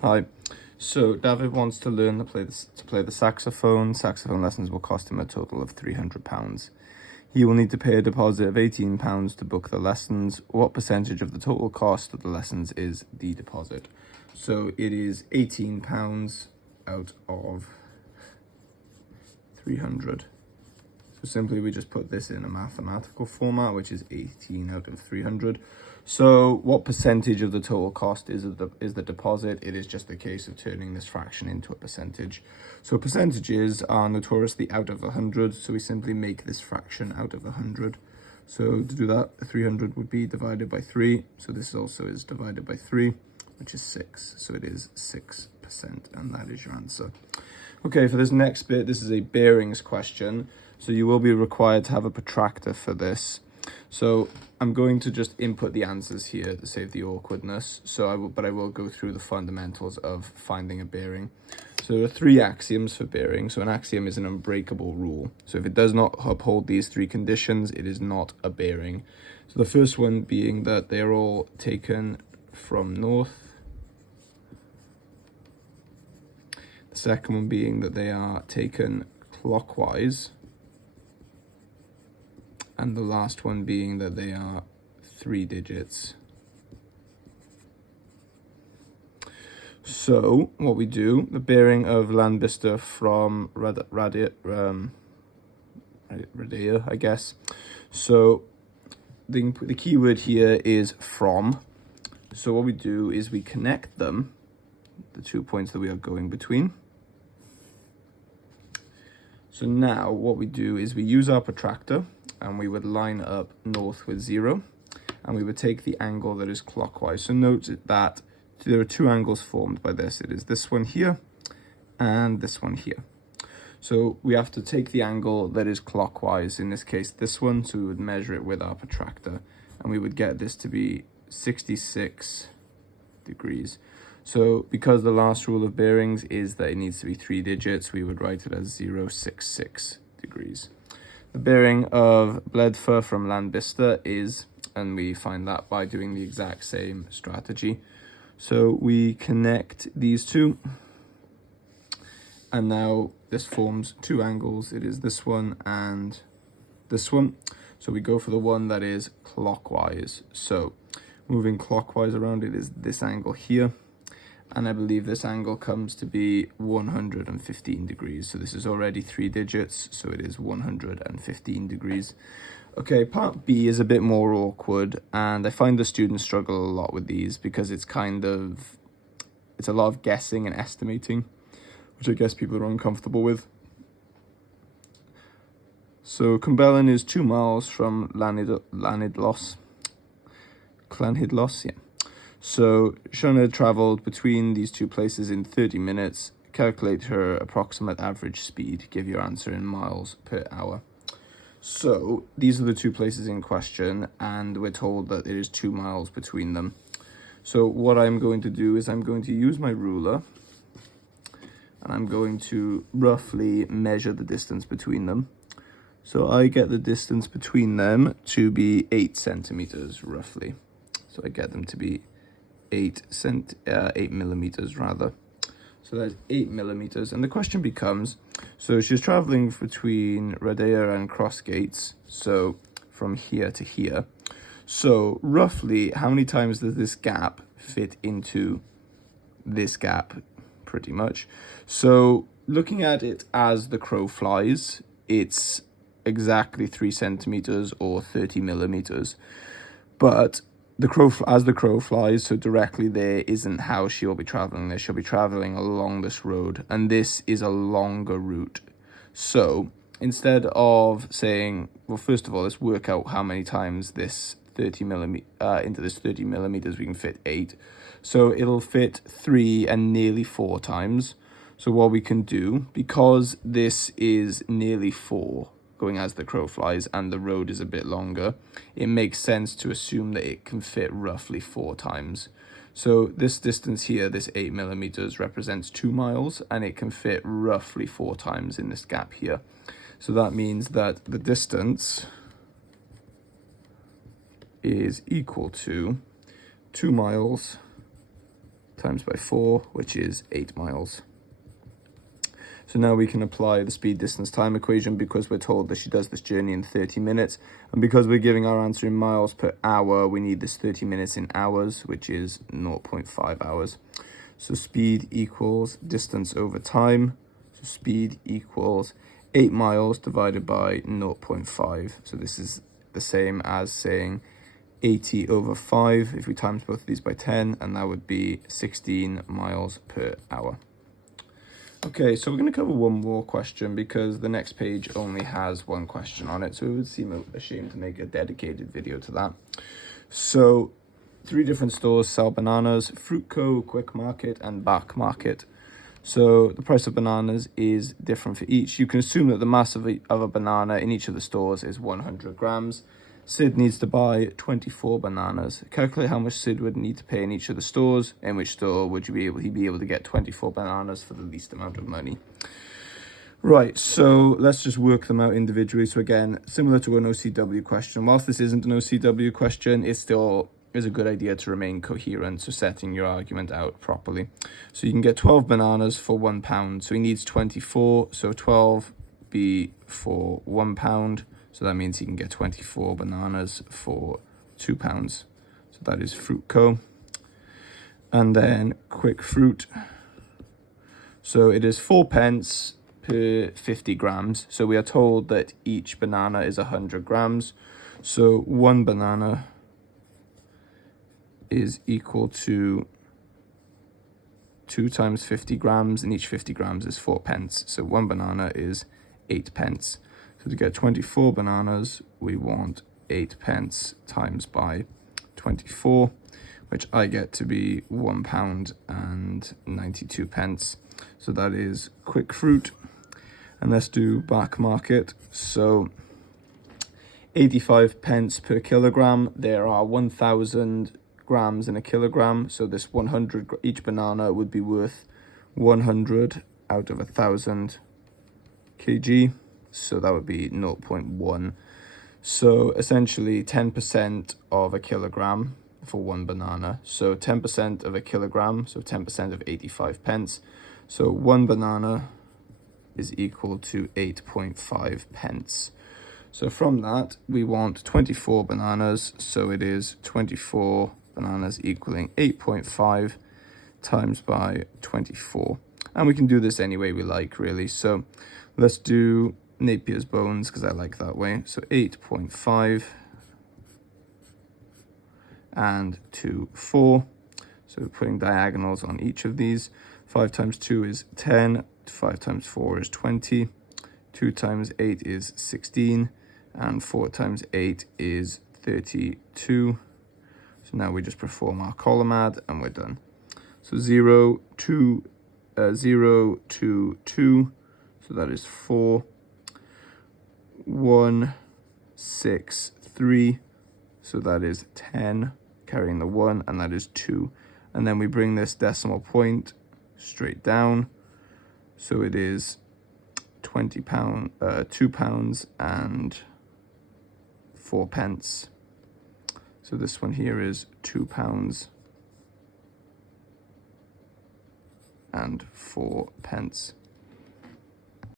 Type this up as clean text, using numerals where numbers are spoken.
Hi. So David wants to learn to play the saxophone. Saxophone lessons will cost him a total of £300. He will need to pay a deposit of £18 to book the lessons. What percentage of the total cost of the lessons is the deposit? So it is £18 out of 300. So simply we just put this in a mathematical format, which is 18 out of 300. So what percentage of the total cost is the deposit? It is just a case of turning this fraction into a percentage. So percentages are notoriously out of 100, so we simply make this fraction out of 100. So to do that, 300 would be divided by 3. So this also is divided by 3, which is 6. So it is 6%, and that is your answer. Okay, for this next bit, this is a bearings question. So you will be required to have a protractor for this. So I'm going to just input the answers here to save the awkwardness. But I will go through the fundamentals of finding a bearing. So there are 3 axioms for bearing. So an axiom is an unbreakable rule. So if it does not uphold these 3 conditions, it is not a bearing. So the first one being that they are all taken from north. The second one being that they are taken clockwise. And the last one being that they are 3 digits. So what we do, the bearing of Landbister from Radea, I guess. So the key word here is from. So what we do is we connect them, the 2 points that we are going between. So now what we do is we use our protractor, and we would line up north with 0, and we would take the angle that is clockwise. So note that there are 2 angles formed by this. It is this one here and this one here. So we have to take the angle that is clockwise, in this case this one, so we would measure it with our protractor, and we would get this to be 66 degrees. So because the last rule of bearings is that it needs to be 3 digits, we would write it as 066 degrees. The bearing of Bledfer from Landbister is, and we find that by doing the exact same strategy. So we connect these 2, and now this forms 2 angles. It is this one and this one. So we go for the one that is clockwise. So moving clockwise around, it is this angle here. And I believe this angle comes to be 115 degrees. So this is already 3 digits, so it is 115 degrees. Okay, part B is a bit more awkward, and I find the students struggle a lot with these because it's a lot of guessing and estimating, which I guess people are uncomfortable with. So Cwmbelin is 2 miles from Llanidloes, yeah. So Shona traveled between these 2 places in 30 minutes. Calculate her approximate average speed. Give your answer in miles per hour. So these are the 2 places in question, and we're told that there is 2 miles between them. So what I'm going to do is I'm going to use my ruler, and I'm going to roughly measure the distance between them. So I get the distance between them to be 8 centimeters roughly. So I get them to be 8 millimeters rather. So that's 8 millimeters. And the question becomes, so she's traveling between Radea and Crossgates, so from here to here. So roughly, how many times does this gap fit into this gap? Pretty much. So looking at it as the crow flies, it's exactly 3 centimeters or 30 millimeters. But as the crow flies, so directly there isn't how she'll be traveling this. She'll be traveling along this road, and this is a longer route. So instead of saying, well, first of all, let's work out how many times this 30 millimeters we can fit 8. So it'll fit 3 and nearly 4 times. So what we can do, because this is nearly 4, going as the crow flies, and the road is a bit longer, it makes sense to assume that it can fit roughly 4 times. So this distance here, this 8 millimeters, represents 2 miles, and it can fit roughly 4 times in this gap here. So that means that the distance is equal to 2 miles times by 4, which is 8 miles. So now we can apply the speed, distance, time equation because we're told that she does this journey in 30 minutes. And because we're giving our answer in miles per hour, we need this 30 minutes in hours, which is 0.5 hours. So speed equals distance over time. So speed equals 8 miles divided by 0.5. So this is the same as saying 80 over 5 if we times both of these by 10, and that would be 16 miles per hour. Okay, so we're going to cover one more question because the next page only has one question on it, so it would seem a shame to make a dedicated video to that. So 3 different stores sell bananas: Fruit Co., Quick Market, and Back Market. So the price of bananas is different for each. You can assume that the mass of a banana in each of the stores is 100 grams. Sid needs to buy 24 bananas. Calculate how much Sid would need to pay in each of the stores. In which store would he be able to get 24 bananas for the least amount of money? Right, so let's just work them out individually. So again, similar to an OCW question, whilst this isn't an OCW question, it still is a good idea to remain coherent, so setting your argument out properly. So you can get 12 bananas for £1. So he needs 24, so 12 be for £1. So that means he can get 24 bananas for £2. So that is Fruit Co. And then Quick Fruit. So it is 4 pence per 50 grams. So we are told that each banana is 100 grams. So one banana is equal to 2 times 50 grams, and each 50 grams is 4 pence. So one banana is 8 pence. So to get 24 bananas, we want 8 pence times by 24, which I get to be £1 and 92 pence. So that is Quick Fruit. And let's do Back Market. So 85 pence per kilogram. There are 1,000 grams in a kilogram. So this 100, each banana would be worth 100 out of 1,000 kg. So that would be 0.1. So essentially 10% of a kilogram for one banana. So 10% of a kilogram, so 10% of 85 pence. So one banana is equal to 8.5 pence. So from that, we want 24 bananas. So it is 24 bananas equaling 8.5 times by 24. And we can do this any way we like, really. So let's do Napier's bones because I like that way. So 8.5 and 2, 4. So we're putting diagonals on each of these. 5 times 2 is 10. 5 times 4 is 20. 2 times 8 is 16. And 4 times 8 is 32. So now we just perform our column add and we're done. So 0, 2, 0, 2, 2. So that is 4. 1, 6, 3. So that is 10, carrying the 1, and that is 2. And then we bring this decimal point straight down. So it is 2 pounds and 4 pence. So this one here is 2 pounds and 4 pence.